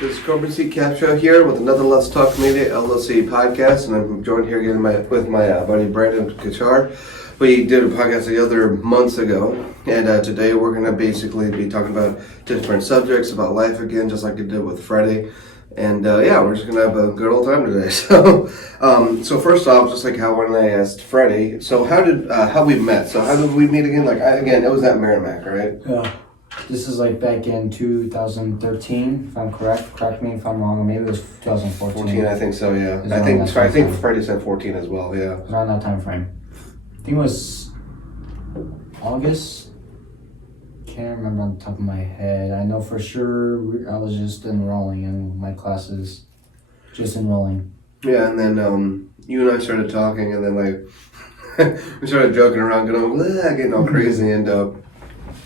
This is Cobra C Cap Show here with another Let's Talk Media LLC podcast, and I'm joined here again with my buddy Brandon Kacar. We did a podcast the other months ago, and today we're going to basically be talking about different subjects about life again, just like we did with Freddy. And we're just going to have a good old time today. So first off, just like how when I asked Freddy, so how we met? So how did we meet again? It was at Merrimack, right? Yeah. This is like back in 2013, if I'm correct. Correct me if I'm wrong, or maybe it was 2014. 14, I think so, yeah. I think Freddy said 14 as well, yeah. Around that time frame. I think it was August. Can't remember on the top of my head. I know for sure I was just enrolling in my classes. Just enrolling. Yeah, and then you and I started talking, and then we started joking around, getting all crazy, and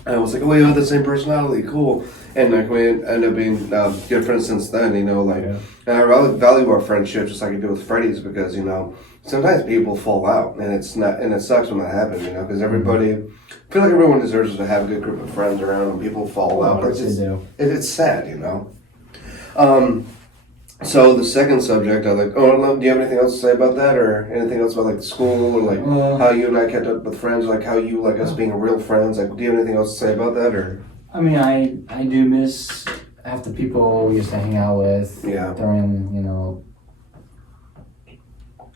I was like, oh, we have the same personality, cool. And we ended up being good friends since then, And I really value our friendship just like I do with Freddy's because, sometimes people fall out and it sucks when that happens, because I feel like everyone deserves to have a good group of friends around when people fall out. But it's sad, So the second subject, I was like, do you have anything else to say about that, or anything else about school, or how you and I kept up with friends, how you us being real friends? Do you have anything else to say about that, or? I mean, I do miss half the people we used to hang out with during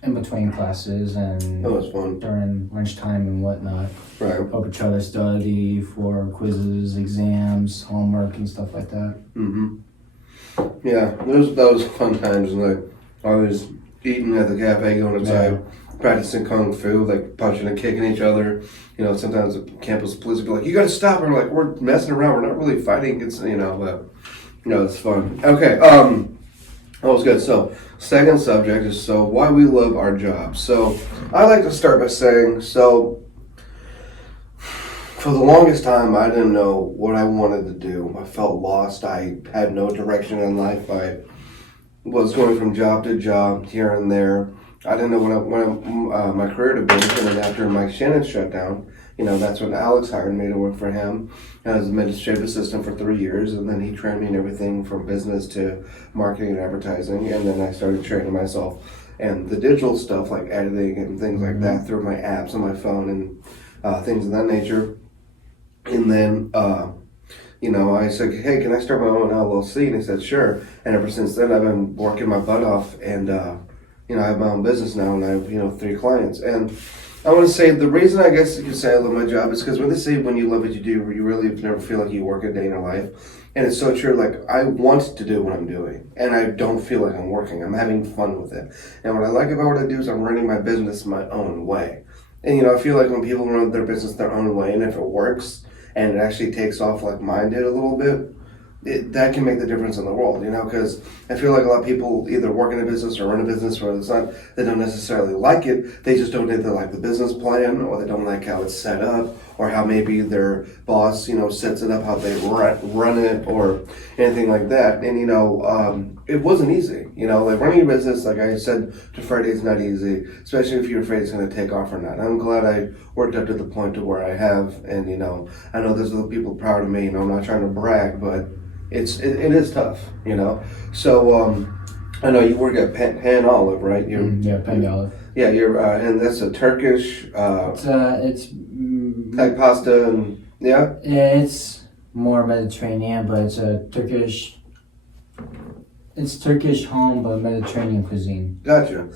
in between classes and that was fun. During lunchtime and whatnot. Right. Help each other study for quizzes, exams, homework, and stuff like that. Mm-hmm. Yeah, those fun times, and I was eating at the cafe, going outside, practicing kung fu, punching and kicking each other. Sometimes the campus police would be like, "You got to stop!" And we're we're messing around. We're not really fighting. It's but it's fun. Okay, that was good. So, second subject is why we love our jobs. So, I like to start by saying for the longest time, I didn't know what I wanted to do. I felt lost. I had no direction in life. I was going from job to job, here and there. I didn't know what my career to be. And then after Mike Shannon shut down, that's when Alex hired me to work for him as administrative assistant for 3 years. And then he trained me in everything from business to marketing and advertising. And then I started training myself and the digital stuff like editing and things like that through my apps on my phone and things of that nature. And then, I said, hey, can I start my own LLC? And he said, sure. And ever since then, I've been working my butt off. And, I have my own business now, and I have, 3 clients. And I want to say the reason I guess you could say I love my job is because when they say when you love what you do, you really never feel like you work a day in your life. And it's so true. I want to do what I'm doing, and I don't feel like I'm working. I'm having fun with it. And what I like about what I do is I'm running my business my own way. And, I feel like when people run their business their own way, and if it works, and it actually takes off like mine did a little bit, that can make the difference in the world, because I feel like a lot of people either work in a business or run a business where they don't necessarily like it, they just don't either like the business plan, or they don't like how it's set up, or how maybe their boss, sets it up, how they run it, or anything like that. And, it wasn't easy, running a business, like I said to Freddy, is not easy, especially if you're afraid it's going to take off or not. I'm glad I worked up to the point to where I have, and, I know there's other people proud of me, I'm not trying to brag, but it is tough, So, I know you work at Pan Olive, right? Pan Olive. Yeah, you're, and that's a Turkish, it's like pasta and, yeah? Yeah, it's more Mediterranean, but it's a Turkish. It's Turkish home, but Mediterranean cuisine. Gotcha.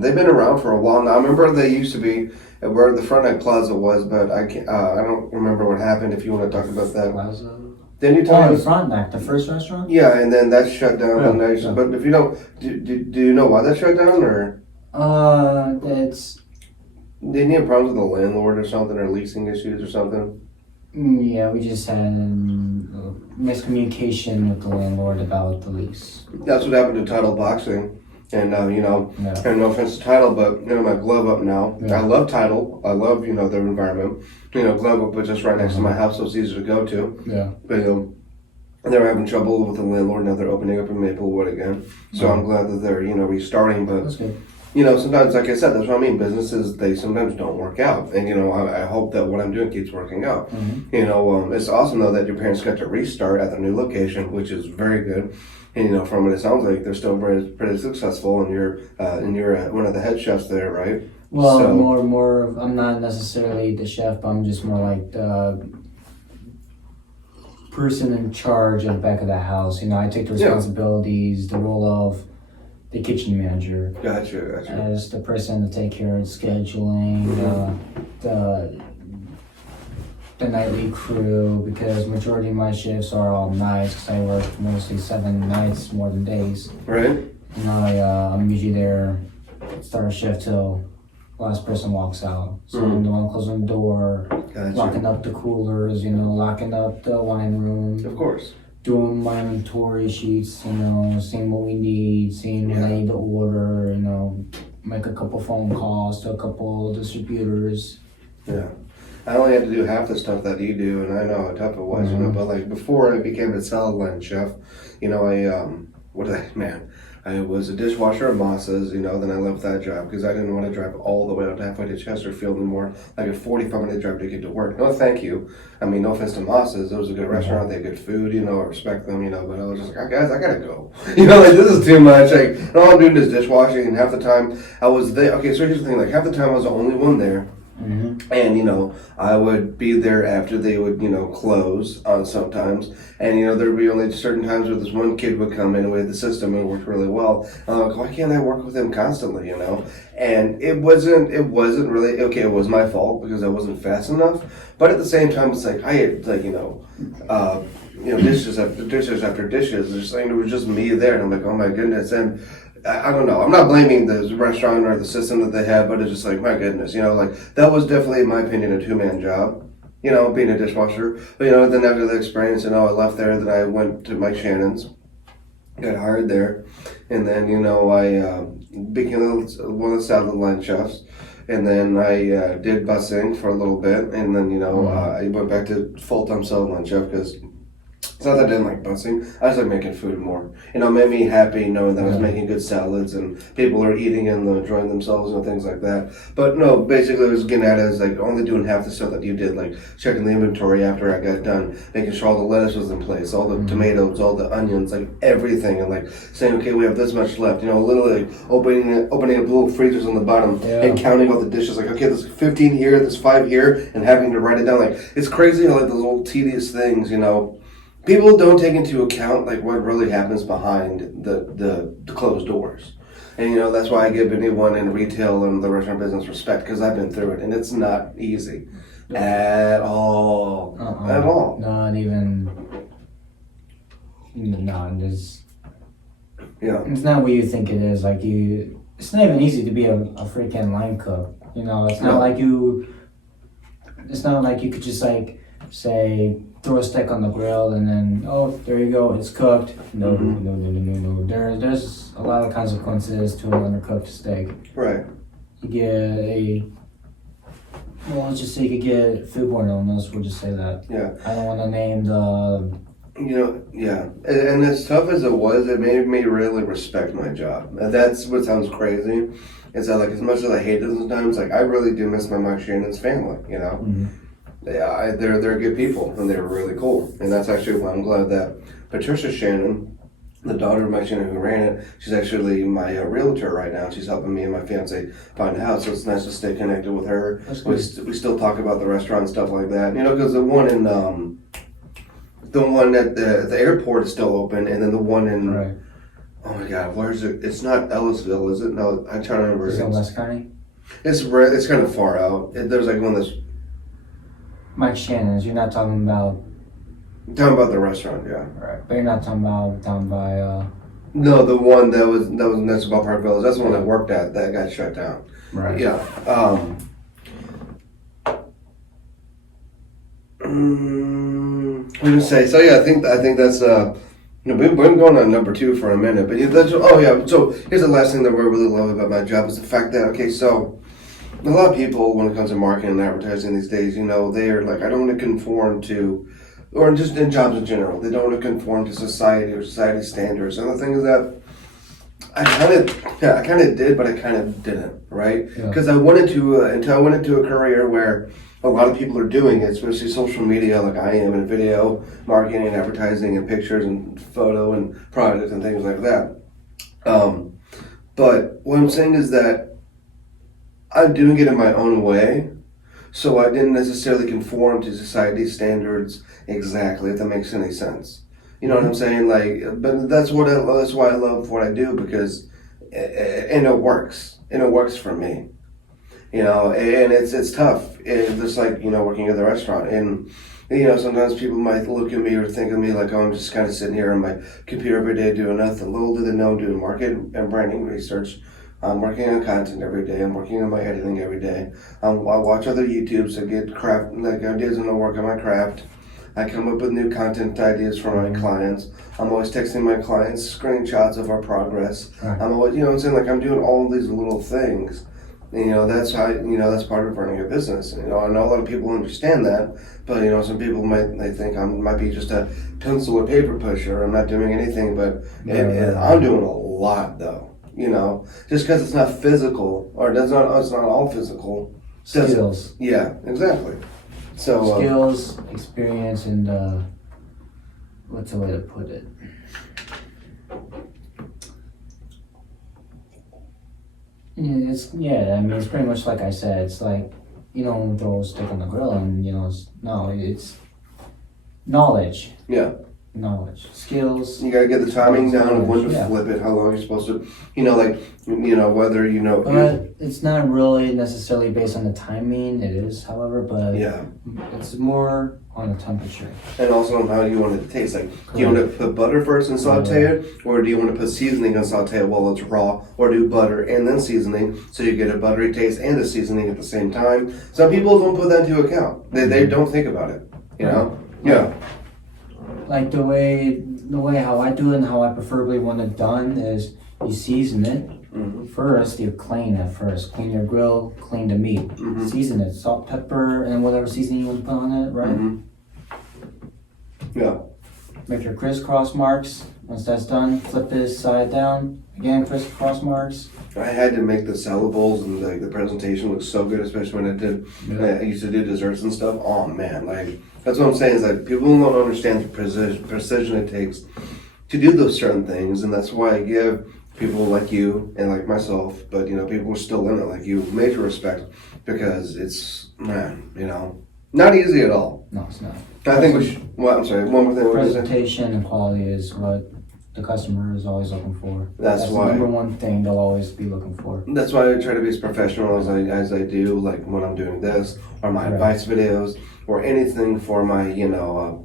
They've been around for a while now. I remember they used to be where the front end plaza was, but I don't remember what happened. If you want to talk about that. Plaza. Then you tell me the front neck, the first restaurant. Yeah, and then that shut down. But if you don't, do you know why that shut down, or? It's. Didn't you have problems with the landlord or something, or leasing issues or something? Yeah, we just had miscommunication with the landlord about the lease. That's what happened to Title Boxing. And, and no offense to Title, but, my Glove Up now. Yeah. I love Title. I love, their environment. Glove Up was just right next to my house, so it's easy to go to. Yeah. But, they were having trouble with the landlord. Now they're opening up in Maplewood again. So I'm glad that they're, restarting. But that's good. sometimes, like I said, that's what I mean. Businesses, they sometimes don't work out. And, I hope that what I'm doing keeps working out. It's awesome, though, that your parents got to restart at their new location, which is very good. And, from what it sounds like, they're still pretty successful, and you're one of the head chefs there, right? Well, more. I'm not necessarily the chef, but I'm just more like the person in charge of the back of the house. I take the responsibilities, the role of the kitchen manager. Gotcha. As the person to take care of scheduling, the nightly crew, because majority of my shifts are all nights, because I work mostly 7 nights more than days. Right. And I'm usually there, start a shift till last person walks out. So I'm the one closing the door, Gotcha. locking up the coolers, locking up the wine room. Of course. Doing my inventory sheets, seeing what we need, seeing when I need to order, make a couple phone calls to a couple distributors. Yeah. I only had to do half the stuff that you do, and I know how tough it was, but like before I became a salad line chef, I was a dishwasher at Moss's, then I left that job because I didn't want to drive all the way out halfway to Chesterfield anymore, like a 45-minute drive to get to work. No, thank you. I mean, no offense to Moss's. It was a good restaurant. They had good food, I respect them, but I was just like, guys, I gotta go. This is too much. Like, all I'm doing is dishwashing, and half the time I was there. Okay, so here's the thing. Like, half the time I was the only one there. And, I would be there after they would, close on sometimes. And, there'd be only certain times where this one kid would come in with the system and it worked really well. And I'm like, why can't I work with him constantly, And it wasn't really, okay, it was my fault because I wasn't fast enough. But at the same time, it's like, I had, dishes after dishes. It was just me there. And I'm like, oh my goodness. And I don't know. I'm not blaming the restaurant or the system that they had, but it's just like, my goodness, that was definitely, in my opinion, a 2-man job, being a dishwasher. But, then after the experience, I left there, then I went to Mike Shannon's, got hired there, and then, I became one of the salad line chefs, and then I did busing for a little bit, and then, I went back to full-time salad line chef because it's not that I didn't like busing. I just like making food more. It made me happy knowing that I was making good salads and people are eating and enjoying themselves and things like that. But no, basically what I was getting at is like only doing half the stuff that you did, like checking the inventory after I got done, making sure all the lettuce was in place, all the tomatoes, all the onions, like everything, and like saying, okay, we have this much left. Literally like opening up little freezers on the bottom and counting all the dishes. Like, okay, there's 15 here, there's 5 here, and having to write it down. Like, it's crazy how like those little tedious things, people don't take into account like what really happens behind the closed doors. And that's why I give anyone in retail and the restaurant business respect, because I've been through it and it's not easy at all. At all. Not even. No, it's not what you think it is. Like it's not even easy to be a freaking line cook. It's not like you. It's not like you could just like say, throw a steak on the grill and then, there you go, it's cooked. No. There's a lot of consequences to an undercooked steak. Right. You get let's just say you could get foodborne illness, we'll just say that. Yeah. I don't want to name the... And as tough as it was, it made me really respect my job. And that's what sounds crazy. Is that like, as much as I hate it sometimes, like I really do miss my Mike Shannon's family, They're good people, and they were really cool. And that's actually why I'm glad that Patricia Shannon, the daughter of Mike Shannon who ran it, she's actually my realtor right now. She's helping me and my fiance find a house, so it's nice to stay connected with her. We still talk about the restaurant and stuff like that. Because the one at the airport is still open, and then the one in... Right. Oh my God, where is it? It's not Ellisville, is it? No, I'm trying to remember. Is it West County? It's kind of far out. There's like one that's... Mike Shannon's, you're not talking about... I'm talking about the restaurant, yeah. Right, but you're not talking about down by... No, the one that was next to Ballpark Village. That's the one I worked at that got shut down. Right. Yeah. I'm gonna say so. Yeah, I think that's we've been going on number 2 for a minute, but So here's the last thing that we really love about my job is the fact that so. A lot of people, when it comes to marketing and advertising these days, they are like, I don't want to conform to, or just in jobs in general, they don't want to conform to society or society standards. And the thing is that I kind of did, but I kind of didn't, right? Yeah. Because I wanted to until I went into a career where a lot of people are doing it, especially social media, like I am in video marketing and advertising and pictures and photo and product and things like that. But what I'm saying is that I'm doing it in my own way, so I didn't necessarily conform to society's standards exactly, if that makes any sense. You know what I'm saying? Like, but that's why I love what I do, because and it works. And it works for me. You know, and it's tough. It's just like, you know, working at the restaurant. And, you know, sometimes people might look at me or think of me like, oh, I'm just kind of sitting here on my computer every day doing nothing. Little do they know I'm doing market and branding research. I'm working on content every day. I'm working on my editing every day. I watch other YouTubes. I get craft, like ideas, and I work on my craft. I come up with new content ideas for my clients. I'm always texting my clients screenshots of our progress. Right. I'm always, you know what I'm saying? Like, I'm doing all these little things. And, you know, that's how, you know, that's part of running a business. You know, I know a lot of people understand that, but, you know, some people they think I might be just a pencil or paper pusher. I'm not doing anything, but I'm doing a lot, though. You know, just because it's not physical, or it's not all physical. Skills. Yeah, exactly. So skills, experience, and what's the way to put it? I mean, it's pretty much like I said. It's like, you don't throw a stick on the grill, and you know, it's knowledge. Yeah. Knowledge, skills. You gotta get the timing down of when to flip it, how long you're supposed to, you know, like, you know, whether you know. But it's not really necessarily based on the timing. It is, however, but yeah, it's more on the temperature. And also on how you want it to taste. Like, do you want to put butter first and saute it, or do you want to put seasoning and saute it while it's raw, or do butter and then seasoning so you get a buttery taste and a seasoning at the same time? Some people don't put that into account. They don't think about it. You know? Yeah. Like the way how I do it and how I preferably want it done is you season it first. You clean it first. Clean your grill. Clean the meat. Season it. Salt, pepper, and whatever seasoning you want to put on it. Right. Yeah. Make your crisscross marks. Once that's done, flip this side down. Again, crisscross marks. I had to make the salad bowls, and like the presentation looks so good, especially when I used to do desserts and stuff. Oh man, like that's what I'm saying is that people don't understand the precision it takes to do those certain things, and that's why I give people like you and like myself, but you know, people are still in it like you, major respect, because it's, man, you know, not easy at all. No, it's not. I think we should. Well, I'm sorry. One more thing. Presentation and quality is what the customer is always looking for. That's why the number one thing they'll always be looking for. That's why I try to be as professional as I do, like when I'm doing this or my advice videos or anything for my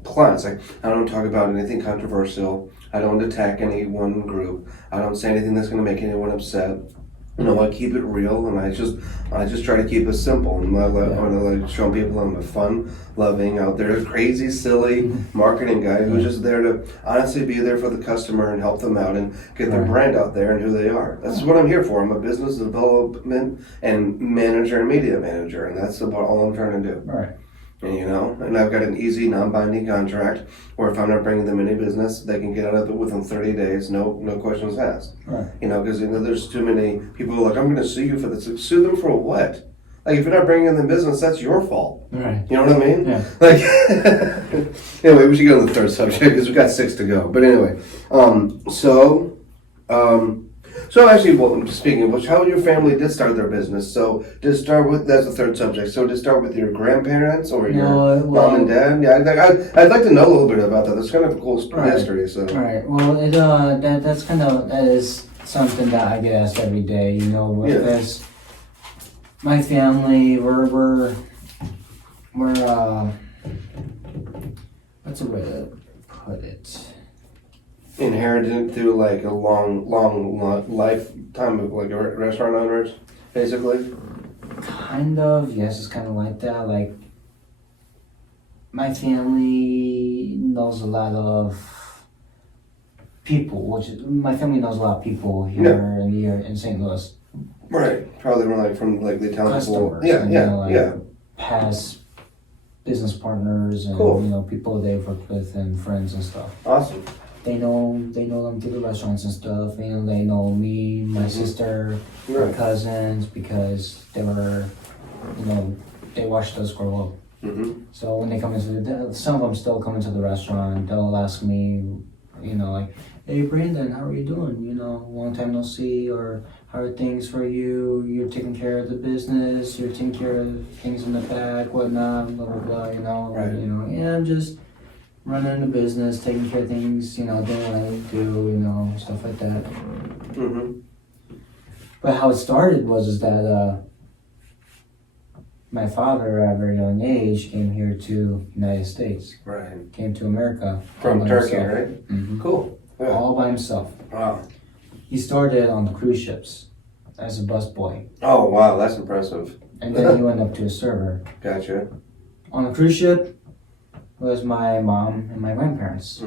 clients. Like, I don't talk about anything controversial. I don't attack any one group. I don't say anything that's going to make anyone upset. You know, I keep it real, and I just try to keep it simple. And I like showing people I'm a fun, loving, out there, crazy, silly marketing guy who's just there to honestly be there for the customer and help them out and get their brand out there and who they are. That's what I'm here for. I'm a business development and manager and media manager, and that's about all I'm trying to do. Right. And, you know, and I've got an easy, non-binding contract where if I'm not bringing them any business, they can get out of it within 30 days, no questions asked. Right. You know, because there's too many people who are like, I'm going to sue you for this. Sue them for what? Like, if you're not bringing in the business, that's your fault. Right. You know what I mean? Yeah. Like, anyway, we should go to the third subject because we've got 6 to go. But anyway, so actually, well, speaking of which, how your family did start their business? So did it start with, that's the third subject, so did it start with your grandparents or your mom and dad? Yeah, I'd like to know a little bit about that. That's kind of a cool history. So. Right. Well, that is something that I get asked every day. You know, with this, my family, we're what's a way to put it? Inherited through like a long lifetime of like restaurant owners, basically. Kind of, yes, it's kind of like that. Like, my family knows a lot of people, my family knows a lot of people here in St. Louis. Right, probably from the town customers. Past business partners and people they've worked with and friends and stuff. Awesome. they know them through the restaurants and stuff. You know, they know me, my sister, my cousins, because they were, you know, they watched us grow up. So when they come into some of them still come into the restaurant, they'll ask me, you know, like, hey Brandon, how are you doing? You know, long time no see, or how are things for you? You're taking care of the business, you're taking care of things in the back, whatnot, blah blah blah, you know. Right. You know, yeah, I'm just running the business, taking care of things, you know, doing what I do, you know, stuff like that. But how it started was that my father at a very young age came here to United States. Right. Came to America. From Turkey, right? Cool. Yeah. All by himself. Wow. He started on the cruise ships as a busboy. Oh, wow, that's impressive. And then he went up to a server. Gotcha. On the cruise ship was my mom and my grandparents.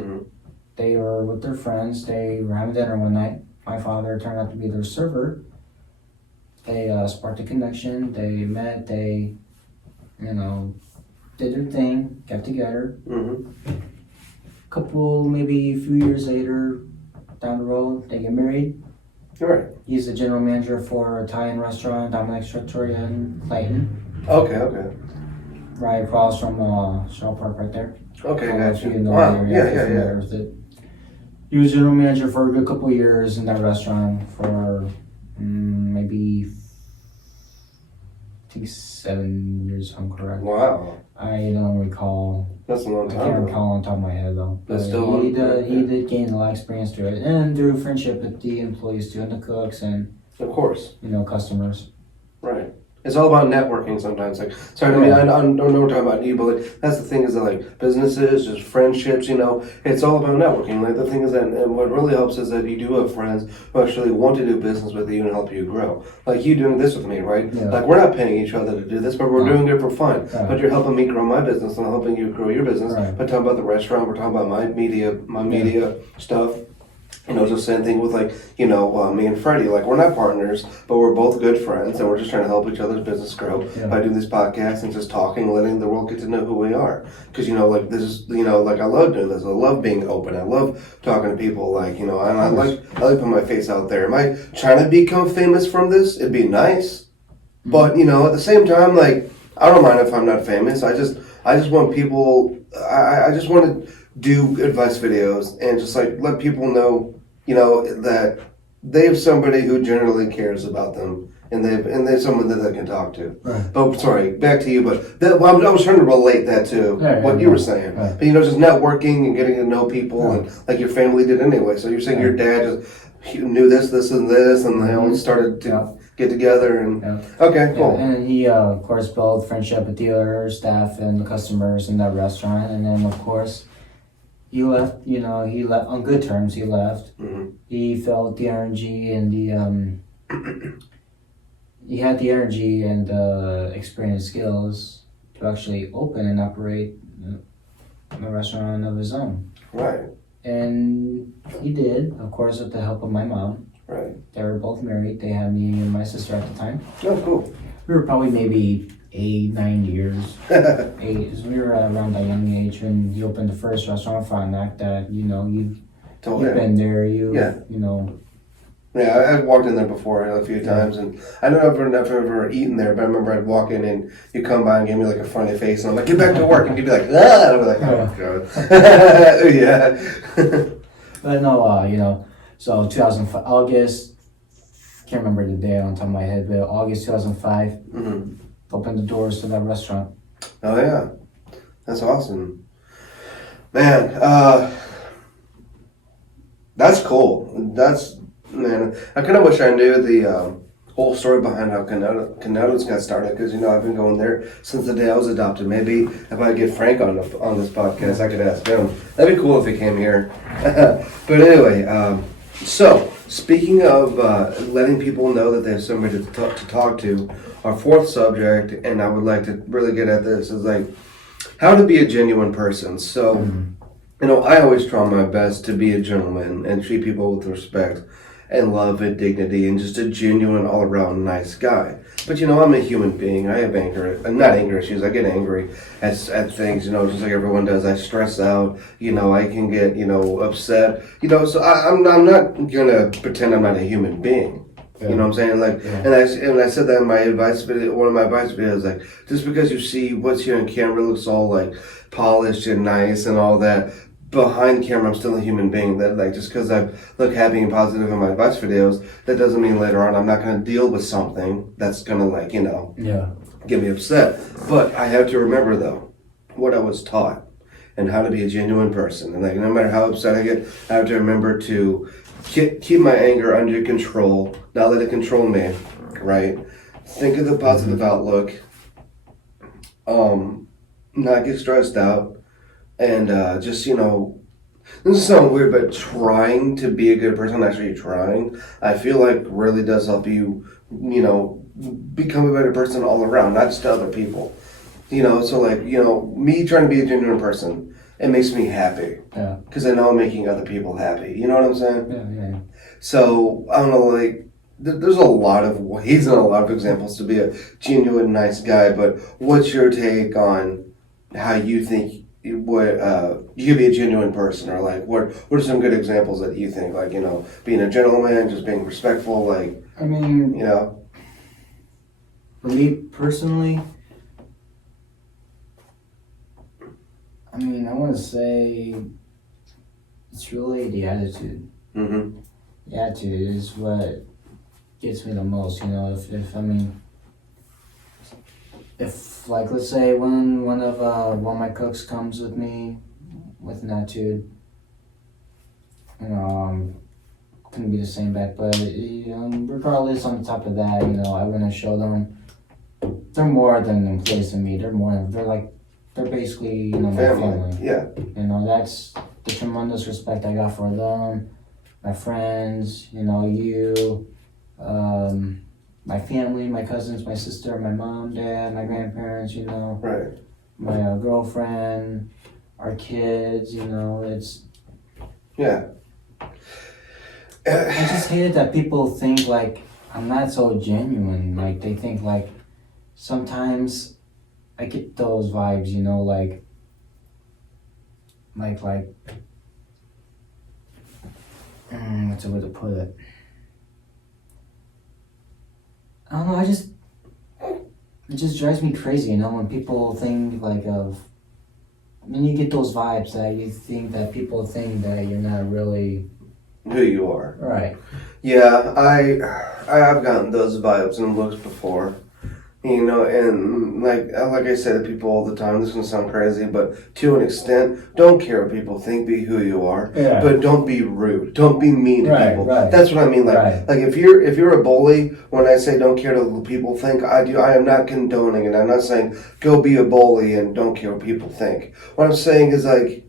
They were with their friends. They were having dinner one night. My father turned out to be their server. They sparked a connection. They met. They, you know, did their thing, got together. Maybe a few years later, down the road, they get married. Right. He's the general manager for a Italian restaurant, Dominic's Trattoria in Clayton. Okay. Right across from Shaw Park right there. Okay, gotcha. You know Wow, the yeah. area with it. He was general manager for a good couple of years in that restaurant for maybe, I think 7 years, if I'm correct. Wow. I don't recall. That's a long time. I can't recall on top of my head though. That's But still he did gain a lot of experience through it, and through friendship with the employees too, and the cooks, and Of course. you know, customers. Right. It's all about networking sometimes. Like, sorry, I mean, I don't know what we're talking about you, but like, that's the thing is that like businesses, just friendships, you know, it's all about networking. Like the thing is that, and what really helps is that you do have friends who actually want to do business with you and help you grow. Like you doing this with me, right? Yeah. Like we're not paying each other to do this, but we're doing it for fun. Right. But you're helping me grow my business and I'm helping you grow your business. Right. But talking about the restaurant, we're talking about my media stuff. You know, just same thing with like, you know, me and Freddy. Like, we're not partners, but we're both good friends, and we're just trying to help each other's business grow by doing these podcasts and just talking, letting the world get to know who we are. Because, you know, like, this is, you know, like, I love doing this. I love being open. I love talking to people, like, you know, and I like putting my face out there. Am I trying to become famous from this? It'd be nice. But, you know, at the same time, like, I don't mind if I'm not famous. I just want people, I just want to do advice videos and just, like, let people know, you know, that they have somebody who generally cares about them, and they've someone that they can talk to. Right. But sorry, back to you. But I was trying to relate that to what you were saying. Right. But you know, just networking and getting to know people, and like your family did anyway. So you're saying your dad just knew this, and this, and they always started to get together. And okay, cool. And he, of course, built friendship with the other staff and the customers in that restaurant, and then of course. He left, you know, he left on good terms. He left. He felt the energy and he had the energy and the experience skills to actually open and operate a restaurant of his own. Right. And he did, of course, with the help of my mom. Right. They were both married. They had me and my sister at the time. Oh, cool. We were probably maybe 8-9 years. We were around that young age when he opened the first restaurant in Frontenac that, you know, you've been there, you know. Yeah, I've walked in there before a few times, and I don't know if I've ever eaten there, but I remember I'd walk in and you'd come by and give me like a funny face, and I'm like, get back to work, and you'd be like, ah, and I'm like, oh, God. Yeah. But no, you know, so 2005, August, can't remember the day on top of my head, but August 2005, opened the doors to that restaurant. Oh, yeah. That's awesome. Man, that's cool. Man, I kind of wish I knew the whole story behind how Canelo's got started, because, you know, I've been going there since the day I was adopted. Maybe if I get Frank on this podcast, I could ask him. That'd be cool if he came here. But anyway, so speaking of letting people know that there's somebody to talk to, our fourth subject, and I would like to really get at this, is like how to be a genuine person. So, you know, I always try my best to be a gentleman and treat people with respect. and love and dignity and just a genuine all around nice guy. But I'm a human being. I have anger, not anger issues. I get angry at things, just like everyone does. I stress out. I can get upset. So I'm not gonna pretend I'm not a human being. Yeah. You know what I'm saying? Like, Yeah. and I said that in my advice video. One of my advice videos, like, just because you see what's here on camera looks all like polished and nice and all that, behind camera I'm still a human being. That, like, just because I look happy and positive in my advice videos, that doesn't mean later on I'm not going to deal with something that's going to, like, Yeah. get me upset. But I have to remember, though, what I was taught and how to be a genuine person. And, like, no matter how upset I get, I have to remember to keep my anger under control, not let it control me, right? Think of the positive outlook, not get stressed out, and just, this is sounding weird, but trying to be a good person, actually trying, I feel like really does help you, become a better person all around, not just to other people. So like, me trying to be a genuine person, it makes me happy. Yeah. Because I know I'm making other people happy. You know what I'm saying? Yeah. So, I don't know, like, there's a lot of ways and a lot of examples to be a genuine, nice guy, but what's your take on how you think you could be a genuine person? Or, like, what are some good examples that you think, like, being a gentleman, just being respectful, like, I mean, for me personally, I want to say it's really the attitude. Mm-hmm. The attitude is what gets me the most, if like, let's say one of my cooks comes with me with an attitude, couldn't be the same back, but regardless, on top of that, I'm gonna show them they're more than employees to me. They're basically, my family. Yeah. That's the tremendous respect I got for them, my friends, you, my family, my cousins, my sister, my mom, dad, my grandparents, Right. my girlfriend, our kids, it's... Yeah. I just hate it that people think, like, I'm not so genuine. Like, they think, like, sometimes I get those vibes, like, what's a way to put it? I don't know, it just drives me crazy, when people think, like, you get those vibes that you think that people think that you're not really who you are. right. Yeah, I have gotten those vibes and looks before. And like I say to people all the time, this is gonna sound crazy, but to an extent, don't care what people think, be who you are. Yeah. But don't be rude. Don't be mean to people. Right. That's what I mean. Like, Right. like if you're a bully, when I say don't care what people think, I am not condoning it. I'm not saying go be a bully and don't care what people think. What I'm saying is, like,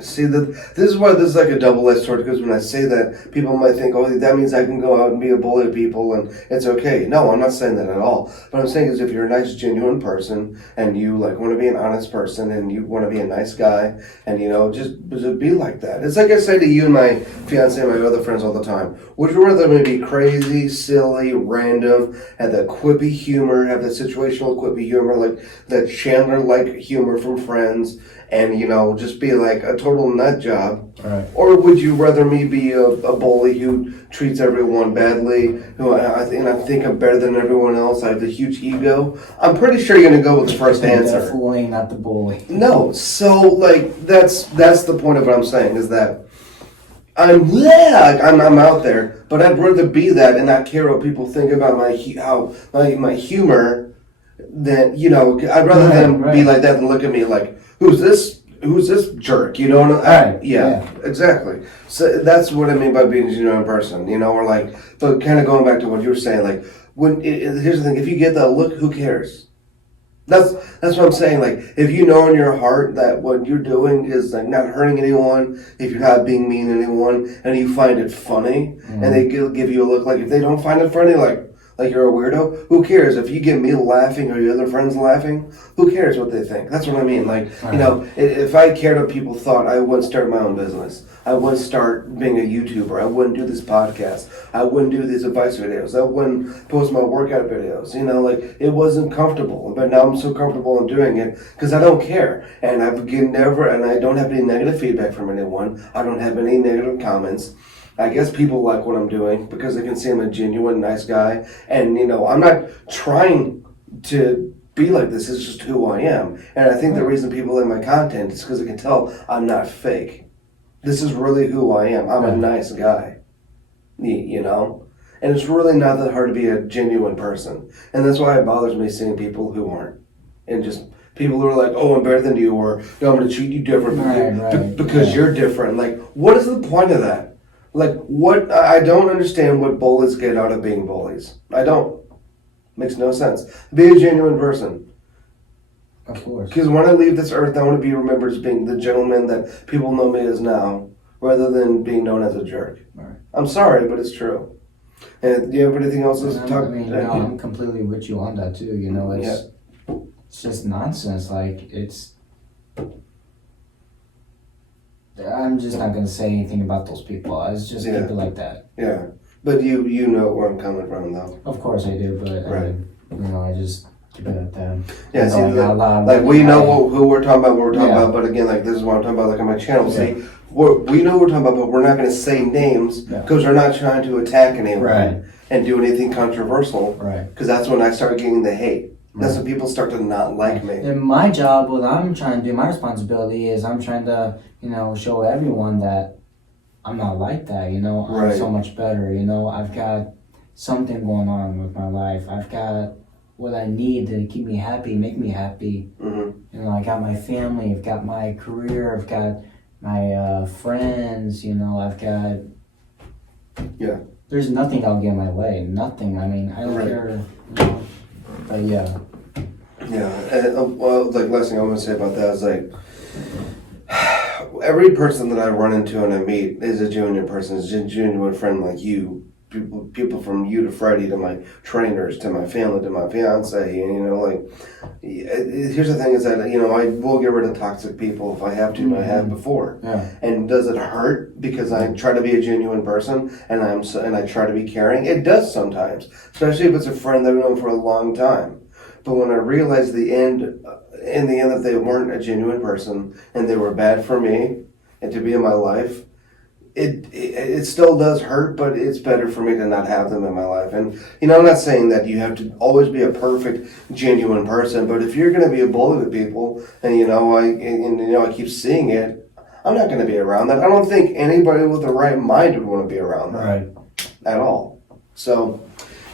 see, this is why this is like a double-edged sword, because when I say that, people might think, oh, that means I can go out and be a bully to people and it's okay. No, I'm not saying that at all. What I'm saying is, if you're a nice, genuine person and you, like, want to be an honest person and you want to be a nice guy and, just be like that. It's like I say to you and my fiance and my other friends all the time. Would you rather me be crazy, silly, random, have that quippy humor, have that situational quippy humor, like that Chandler-like humor from Friends, and, just be like a total nut job? Right. Or would you rather me be a bully who treats everyone badly, who I think I'm better than everyone else, I have a huge ego? I'm pretty sure you're going to go with the first answer. The fooling, not the bully. No, so, like, that's the point of what I'm saying, is that I'm out there, but I'd rather be that and not care what people think about my humor than, I'd rather them be like that than look at me like, who's this jerk? Right. Yeah, exactly. So that's what I mean by being a genuine person, or like, but kind of going back to what you were saying, like, here's the thing, if you get that look, who cares? That's what I'm saying. Like, if you know in your heart that what you're doing is, like, not hurting anyone, if you're not being mean to anyone, and you find it funny, and they give you a look, like, if they don't find it funny, like, like you're a weirdo. Who cares if you get me laughing or your other friends laughing? Who cares what they think? That's what I mean. Like, you know, if I cared what people thought, I wouldn't start my own business. I wouldn't start being a YouTuber. I wouldn't do this podcast. I wouldn't do these advice videos. I wouldn't post my workout videos. You know, like, it wasn't comfortable. But now I'm so comfortable in doing it because I don't care. And I don't have any negative feedback from anyone. I don't have any negative comments. I guess people like what I'm doing because they can see I'm a genuine, nice guy. And, you know, I'm not trying to be like this. It's just who I am. And I think the reason people like my content is because they can tell I'm not fake. This is really who I am. I'm a nice guy, you know? And it's really not that hard to be a genuine person. And that's why it bothers me seeing people who aren't. And just people who are like, oh, I'm better than you, or no, I'm going to treat you different because you're different. Like, what is the point of that? Like, what? I don't understand what bullies get out of being bullies. I don't. Makes no sense. Be a genuine person. Of course. Because when I leave this earth, I want to be remembered as being the gentleman that people know me as now, rather than being known as a jerk. Right. I'm sorry, but it's true. And do you have anything else to talk about? No, I'm completely with you on that too. You know, it's just nonsense. Like, I'm just not going to say anything about those people. It's just people like that. Yeah. But you know where I'm coming from, though. Of course I do, but I just keep it at that. Yeah, see, like we know who we're talking about, what we're talking about, but again, like this is what I'm talking about, like on my channel. See, we know what we're talking about, but we're not going to say names because we're not trying to attack anyone and do anything controversial. Right. Because that's when I start getting the hate. That's when people start to not like me. And my job, what I'm trying to do, my responsibility is I'm trying to, you know, show everyone that I'm not like that, you know. I'm so much better, you know. I've got something going on with my life. I've got what I need to keep me happy, make me happy. Mm-hmm. You know, I got my family, I've got my career, I've got my friends, you know, I've got... Yeah. There's nothing that'll get in my way. Nothing. I mean, I don't care, you know. But yeah. Yeah. And, well, like, last thing I want to say about that is, like, every person that I run into and I meet is a genuine person, is a genuine friend like you. People from you to Freddy to my trainers to my family to my fiance, and you know, like, here's the thing is that, you know, I will get rid of toxic people if I have to, and I have before. Yeah. And does it hurt because I try to be a genuine person and I try to be caring? It does sometimes, especially if it's a friend that I've known for a long time. But when I realized in the end that they weren't a genuine person and they were bad for me and to be in my life, it still does hurt, but it's better for me to not have them in my life. And, you know, I'm not saying that you have to always be a perfect, genuine person, but if you're going to be a bully with people, and, you know, I keep seeing it, I'm not going to be around that. I don't think anybody with the right mind would want to be around that. Right. At all. So,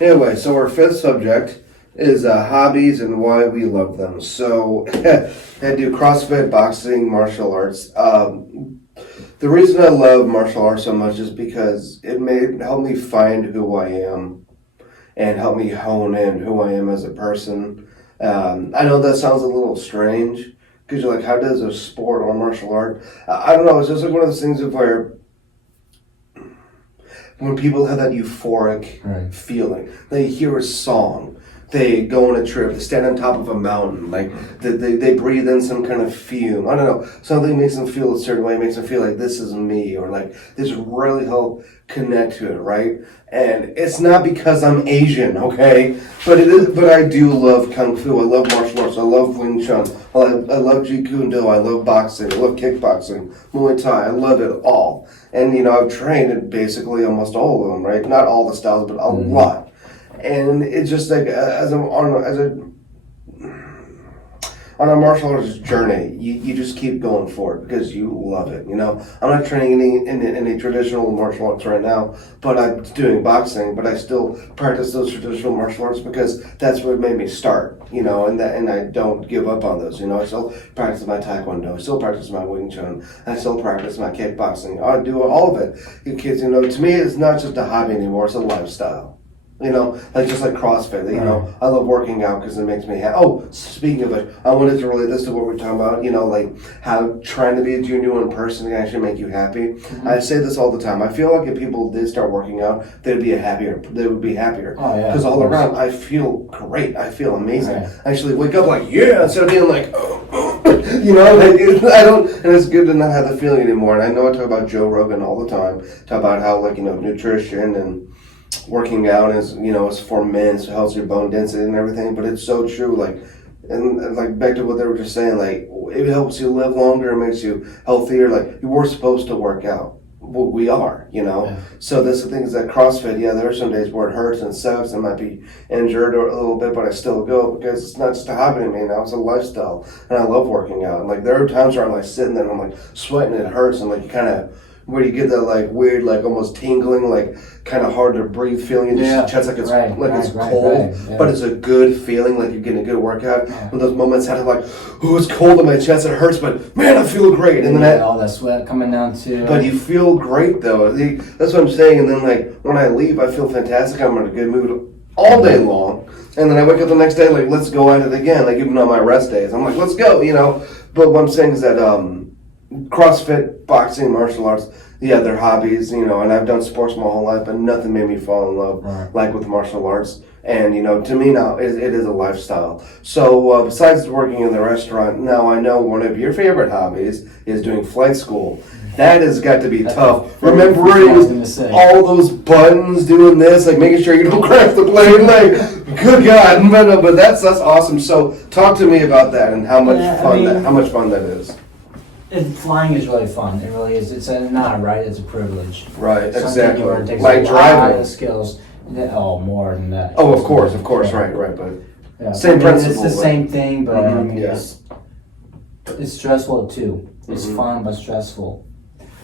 anyway, so our fifth subject is hobbies and why we love them. So, I do CrossFit, boxing, martial arts. The reason I love martial arts so much is because it help me find who I am and help me hone in who I am as a person. I know that sounds a little strange because you're like, how does a sport or martial art? I don't know. It's just like one of those things of where when people have that euphoric feeling, they hear a song. They go on a trip, they stand on top of a mountain, like they breathe in some kind of fume. I don't know, something makes them feel a certain way, makes them feel like this is me, or like this really help connect to it, right? And it's not because I'm Asian, okay? But it is. But I do love Kung Fu, I love martial arts, I love Wing Chun, I love Jeet Kune Do, I love boxing, I love kickboxing, Muay Thai, I love it all. And, you know, I've trained in basically almost all of them, right? Not all the styles, but a lot. And it's just like on a martial arts journey, you just keep going for it because you love it. You know, I'm not training in any traditional martial arts right now, but I'm doing boxing. But I still practice those traditional martial arts because that's what made me start. You know, and I don't give up on those. You know, I still practice my Taekwondo, I still practice my Wing Chun, I still practice my kickboxing. I do all of it. You kids, you know, to me, it's not just a hobby anymore; it's a lifestyle. You know, like just like CrossFit. You know, I love working out because it makes me happy. Oh, speaking of it, I wanted to relate this to what we're talking about. You know, like how trying to be a genuine person can actually make you happy. Mm-hmm. I say this all the time. I feel like if people did start working out, they would be happier. They would be happier. Oh yeah. Because all around, I feel great. I feel amazing. Right. I actually wake up like instead of being like, you know, like I don't. And it's good to not have the feeling anymore. And I know I talk about Joe Rogan all the time. Talk about how like nutrition and working out is is for men, so it helps your bone density and everything, but it's so true. Like, and like back to what they were just saying, like it helps you live longer, it makes you healthier. Like you were supposed to work out. Well, we are, Yeah. So that's the thing is that CrossFit, there are some days where it hurts and sucks. I might be injured or a little bit, but I still go because it's not just a hobby to me now. It's a lifestyle, and I love working out. And like there are times where I'm like sitting there and I'm like sweating, and it hurts, and like you kind of where you get that like weird, like almost tingling, like kind of hard to breathe feeling in your chest, like it's cold, yeah. but it's a good feeling, like you're getting a good workout. When those moments have like, oh, it's cold in my chest, it hurts, but man, I feel great. And then all that sweat coming down too. But you feel great though. That's what I'm saying. And then like when I leave, I feel fantastic. I'm in a good mood all day long. And then I wake up the next day like, let's go at it again. Like even on my rest days, I'm like, let's go. But what I'm saying is that CrossFit, boxing, martial arts, they're hobbies, and I've done sports my whole life, but nothing made me fall in love like with martial arts. And, to me now, it is a lifestyle. So besides working in the restaurant, now I know one of your favorite hobbies is doing flight school. That has got to be tough. Remembering all those buttons, doing this, like making sure you don't crash the plane, like, good God, but that's awesome. So talk to me about that and how much fun that is. Flying is really fun. It really is. It's not right. It's a privilege. Right, exactly. It takes like a lot driving. of skills. More than that. Oh, of course, right. But same principle. It's the same thing, but Mm-hmm. it's stressful too. It's Mm-hmm. fun but stressful.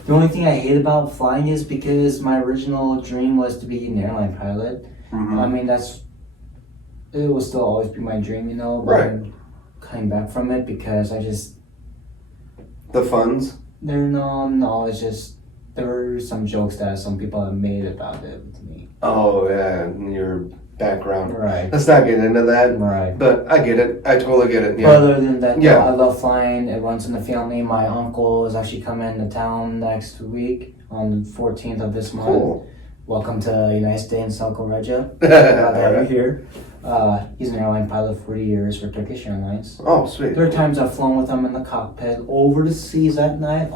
The only thing I hate about flying is because my original dream was to be an airline pilot. Mm-hmm. I mean, it will still always be my dream, but Right. I'm coming back from it because The funds? it's just there were some jokes that some people have made about it with me. Oh, yeah, and your background. Right. Let's not get into that. Right. But I get it. I totally get it. But Yeah. other than that, Yeah. I love flying. It runs in the family. My uncle is actually coming to town next week on the 14th of this month. Cool. Welcome to United States, Uncle Regia. All Glad to have you right. here. He's an airline pilot for 40 years for Turkish Airlines. Oh, sweet. There are times I've flown with him in the cockpit over the seas at night.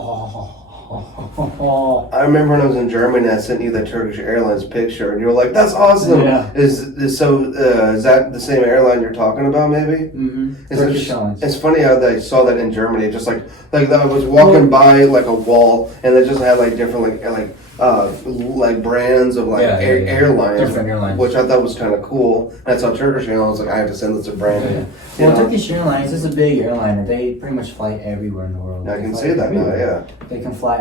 I remember when I was in Germany, I sent you the Turkish Airlines picture, and you were like, "That's awesome." Yeah. Is that the same airline you're talking about? Maybe. Mm-hmm. Turkish Airlines. It's funny how they saw that in Germany. Just like I was walking by like a wall, and they just had like different like brands of airlines, Different airlines. which I thought was kind of cool. And I saw Turkish Airlines. Like I have to send this to Brandon. Well, Turkish Airlines is a big airliner. They pretty much fly everywhere in the world. I can see that now. Yeah, They can fly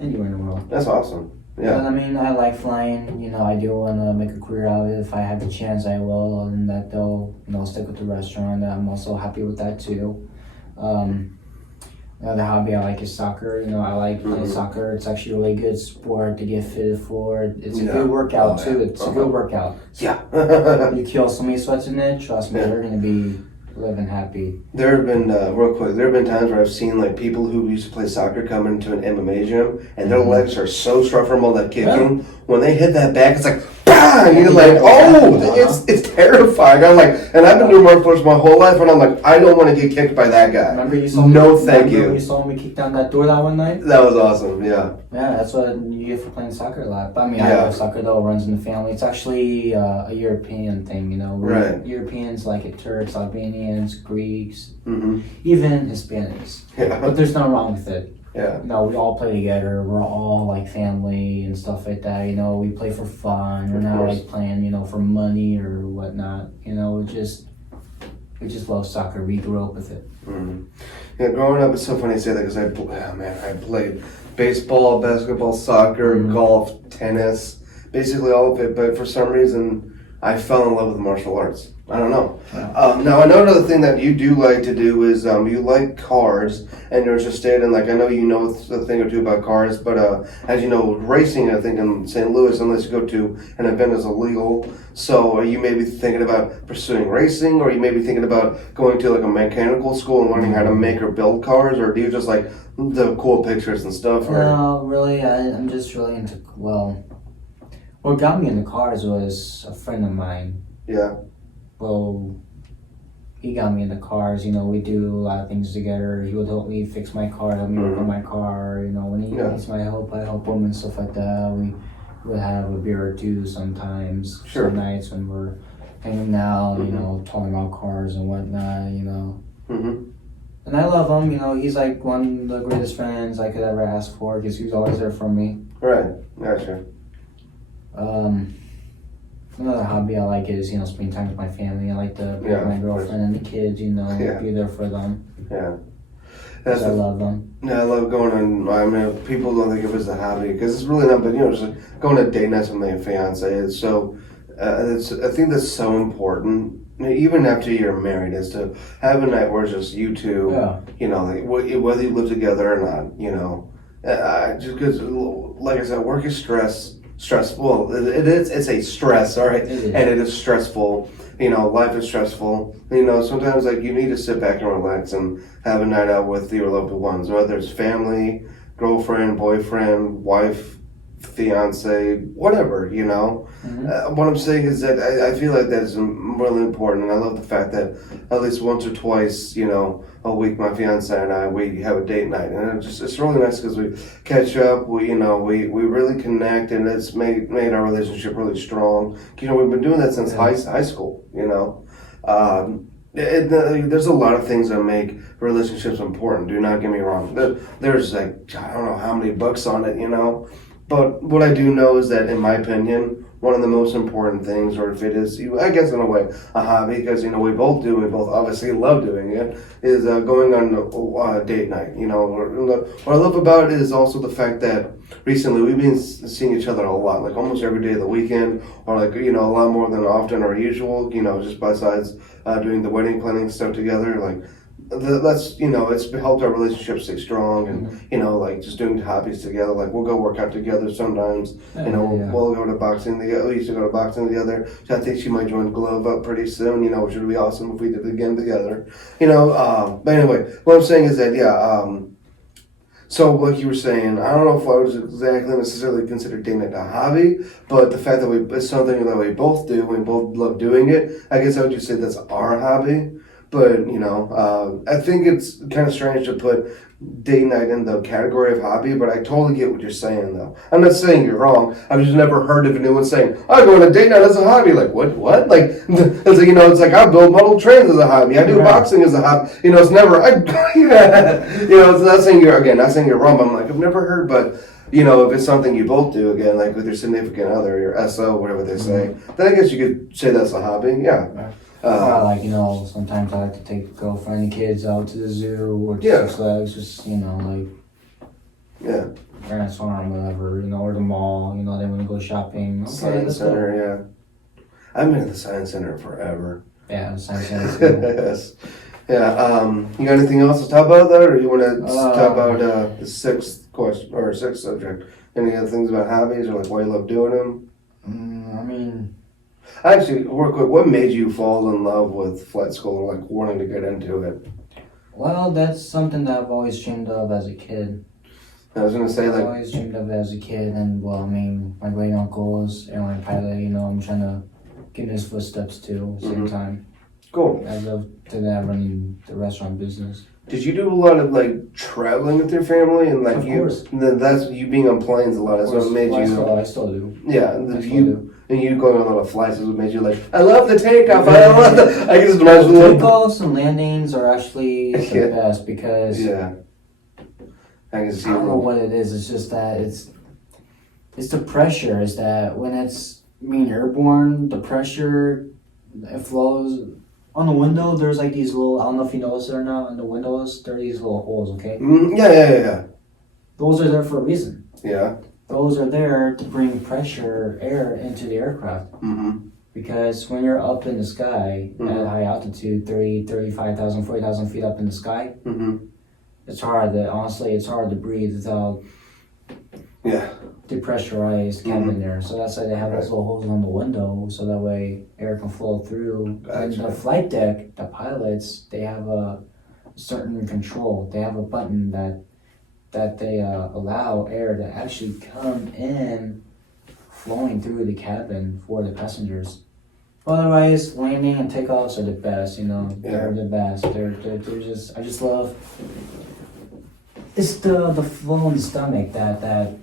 anywhere in the world. that's awesome. But Yeah, I mean, I like flying. I do want to make a career out of it. If I have the chance, I will. Other than that, though, stick with the restaurant. I'm also happy with that too. Another hobby I like is soccer. I like playing soccer. It's actually a really good sport to get fitted for. It's a good workout too. It's a good workout. yeah. You kill so many sweats in it. Trust me, you're gonna be living happy. There have been real quick. There have been times where I've seen like people who used to play soccer come into an MMA gym, and their legs are so strong from all that kicking. When they hit that back, it's like bang! You're like, it's terrifying. I'm like, and I've been doing martial arts my whole life, and I'm like, I don't want to get kicked by that guy. Remember you saw you. You saw me kick down that door that one night. That was awesome. Yeah. Yeah, that's what you get for playing soccer a lot. But I mean, Yeah. I love soccer though. It runs in the family. It's actually a European thing. Right. Europeans like it. Turks, Albanians, Greeks, Mm-hmm. even Hispanics. Yeah. But there's nothing wrong with it. Yeah. We all play together. We're all like family and stuff like that. We play for fun. We're not like playing, for money or whatnot. We just love soccer. We grew up with it. Mm-hmm. Yeah. Growing up, it's so funny to say that because I played baseball, basketball, soccer, golf, tennis, basically all of it. But for some reason, I fell in love with martial arts. I don't know. Yeah. Now I know another thing that you do like to do is you like cars, and you're just stating like I know you know a thing or two about cars, but as you know, racing I think in St. Louis, unless you go to an event, is illegal. So are you maybe thinking about pursuing racing, or are you maybe thinking about going to like a mechanical school and learning how to make or build cars, or do you just like the cool pictures and stuff? Or? No, really, I'm just really into, well, what got me into cars was a friend of mine. Yeah. Well, he got me into cars. You know, we do a lot of things together. He would help me fix my car, help me work on my car. You know, when he needs my help, I help him and stuff like that. We would have a beer or two sometimes. Sure. Some nights when we're hanging out, you know, talking about cars and whatnot, you know. Mm-hmm. And I love him. You know, he's like one of the greatest friends I could ever ask for because he's always there for me. Right. Gotcha. Another hobby I like is, you know, spending time with my family. I like to be with my girlfriend and the kids, you know, be there for them. Yeah. Because I love them. Yeah, I love going on. I mean, people don't think of it as a hobby because it's really not. But you know, just like going to date nights with my fiance. It's so. I think that's so important. Even after you're married, is to have a night where it's just you two. Yeah. You know, like, whether you live together or not. You know, just because, like I said, work is stressful. Well, it's a stress, all right, and it is stressful. You know, life is stressful. You know, sometimes like you need to sit back and relax and have a night out with your loved ones, whether it's family, girlfriend, boyfriend, wife, fiance, whatever. You know, what I'm saying is that I feel like that is really important, and I love the fact that at least once or twice, you know, a week, my fiance and I, we have a date night, and it's really nice because we catch up. We really connect, and it's made our relationship really strong. You know, we've been doing that since high school. You know, there's a lot of things that make relationships important. Do not get me wrong. There's like I don't know how many books on it. You know, but what I do know is that, in my opinion, one of the most important things, or if it is, I guess in a way, a hobby, because, you know, we both obviously love doing it, is going on a date night. You know, what I love about it is also the fact that recently we've been seeing each other a lot, like almost every day of the weekend, or like, you know, a lot more than often or usual, you know, just besides doing the wedding planning stuff together, like, that's, you know, it's helped our relationship stay strong, and you know, like just doing hobbies together. Like we'll go work out together sometimes. You know, we'll go to boxing together. We used to go to boxing together. So I think she might join Glove Up pretty soon. You know, which would be awesome if we did it again together. You know, but anyway, what I'm saying is that so like you were saying, I don't know if I was exactly necessarily consider dating a hobby, but the fact that it's something that we both do, we both love doing it. I guess I would just say that's our hobby. But, you know, I think it's kind of strange to put date night in the category of hobby, but I totally get what you're saying, though. I'm not saying you're wrong. I've just never heard of anyone saying, I go on a date night as a hobby. Like, what? Like, it's like, you know, it's like I build model trains as a hobby. I do boxing as a hobby. You know, it's never, you know, it's not saying not saying you're wrong, but I'm like, I've never heard, but, you know, if it's something you both do, again, like with your significant other, your SO, whatever they say, then I guess you could say that's a hobby, yeah. Like, you know, sometimes I like to take girlfriend and kids out to the zoo or to Six Flags, just, you know, like, Grand Farm, whatever, you know, or the mall, you know, they want to go shopping. Okay, Science Center, I've been at the Science Center forever. Yeah, the Science Center. Yes. Yeah, you got anything else to talk about there, or you want to talk about the sixth question, or sixth subject? Any other things about hobbies, or like why you love doing them? I mean... Actually, real quick, what made you fall in love with flight school, or like wanting to get into it? Well, that's something that I've always dreamed of as a kid. I was gonna say, like, I always dreamed of it as a kid, and well, I mean, my great uncle is airline pilot. You know, I'm trying to get in his footsteps too. At the same time. Cool. I love to running the restaurant business. Did you do a lot of like traveling with your family, and like of course. That's you being on planes a lot? That's what made you. I still do. Yeah, and you going on a lot of flights is what made you like. I love the takeoff. I love the. I guess imagine takeoffs and landings are actually the best because. Yeah. I can see. I don't know what it is. It's just that it's the pressure. Is that when it's being airborne, the pressure it flows. On the window, there's like these little, I don't know if you noticed it or not, on the windows, there are these little holes, okay? Yeah. Those are there for a reason. Yeah. Those are there to bring pressure, air into the aircraft. Because when you're up in the sky at high altitude, 30, 35,000, 40,000 feet up in the sky, it's hard to breathe without depressurized cabin there. So that's why they have those little holes on the window, so that way air can flow through. Gotcha. And the flight deck, the pilots, they have a certain control. They have a button that they allow air to actually come in, flowing through the cabin for the passengers. Otherwise, landing and takeoffs are the best. They're the best. They're just, I just love. It's the flow in the stomach that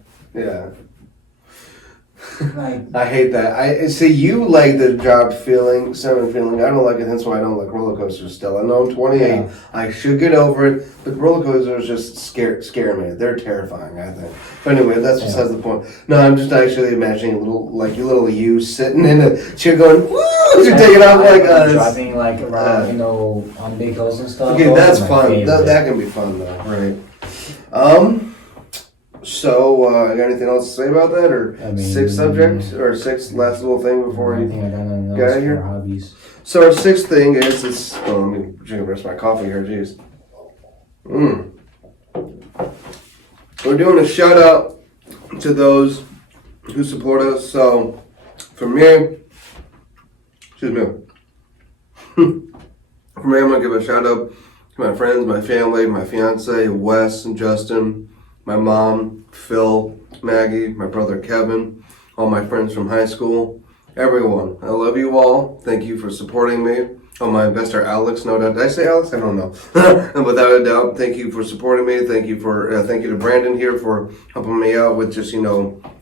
like. I hate that. I see you like the job feeling, seven feeling. I don't like it. That's why I don't like roller coasters. Still, I know I'm 28. Yeah. I should get over it, but roller coasters just scare me. They're terrifying. I think. But anyway, that's besides the point. No, I'm just actually imagining little you sitting in a chair going, woo! You're taking off like us. Driving like around, on big hills and stuff. Okay, that's fun. That can be fun though, right? So, you got anything else to say about that, or sixth subject, or sixth last little thing before I you think I got nothing get out else of here? for hobbies. So our sixth thing is this. Oh, let me drink the rest of my coffee here. Jeez. We're doing a shout out to those who support us. So, for me, I'm gonna give a shout out to my friends, my family, my fiance, Wes and Justin, my mom, Phil, Maggie, my brother Kevin, all my friends from high school, everyone. I love you all. Thank you for supporting me. Oh, my investor Alex, no doubt. Did I say Alex? I don't know. And without a doubt, thank you for supporting me. Thank you to Brandon here for helping me out with just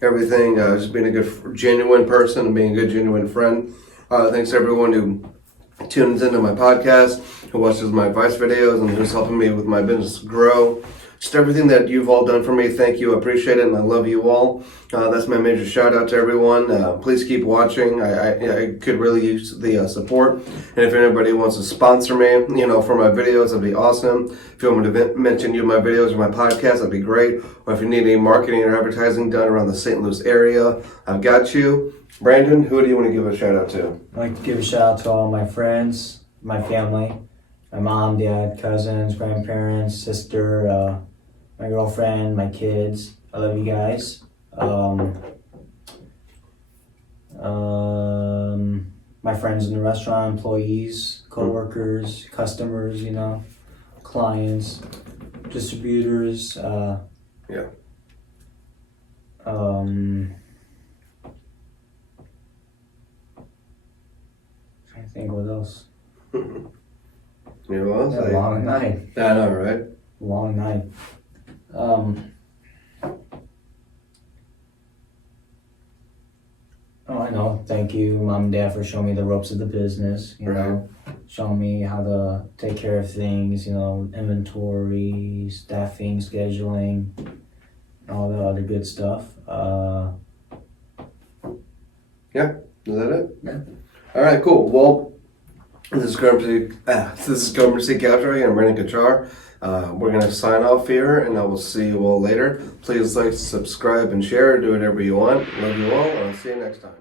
everything. Just being a good, genuine person and being a good, genuine friend. Thanks to everyone who tunes into my podcast, who watches my advice videos, and who's helping me with my business grow. Just everything that you've all done for me, thank you, I appreciate it, and I love you all. That's my major shout out to everyone. Please keep watching. I could really use the support. And if anybody wants to sponsor me, for my videos, that'd be awesome. If you want me to mention you in my videos or my podcast, that'd be great. Or if you need any marketing or advertising done around the St. Louis area, I've got you. Brandon, who do you want to give a shout out to? I'd like to give a shout out to all my friends, my family, my mom, dad, cousins, grandparents, sister, my girlfriend, my kids. I love you guys. My friends in the restaurant, employees, co-workers, customers, clients, distributors. Trying to think what else. Long night. I know, right? Long night. I know. Thank you, Mom and Dad, for showing me the ropes of the business. Showing me how to take care of things. Inventory, staffing, scheduling, all the other good stuff. Yeah. Is that it? Yeah. All right. Cool. Well, this is Conversation Couch, and Brandon Kacar. We're going to sign off here, and I will see you all later. Please like, subscribe, and share. Do whatever you want. Love you all, and I'll see you next time.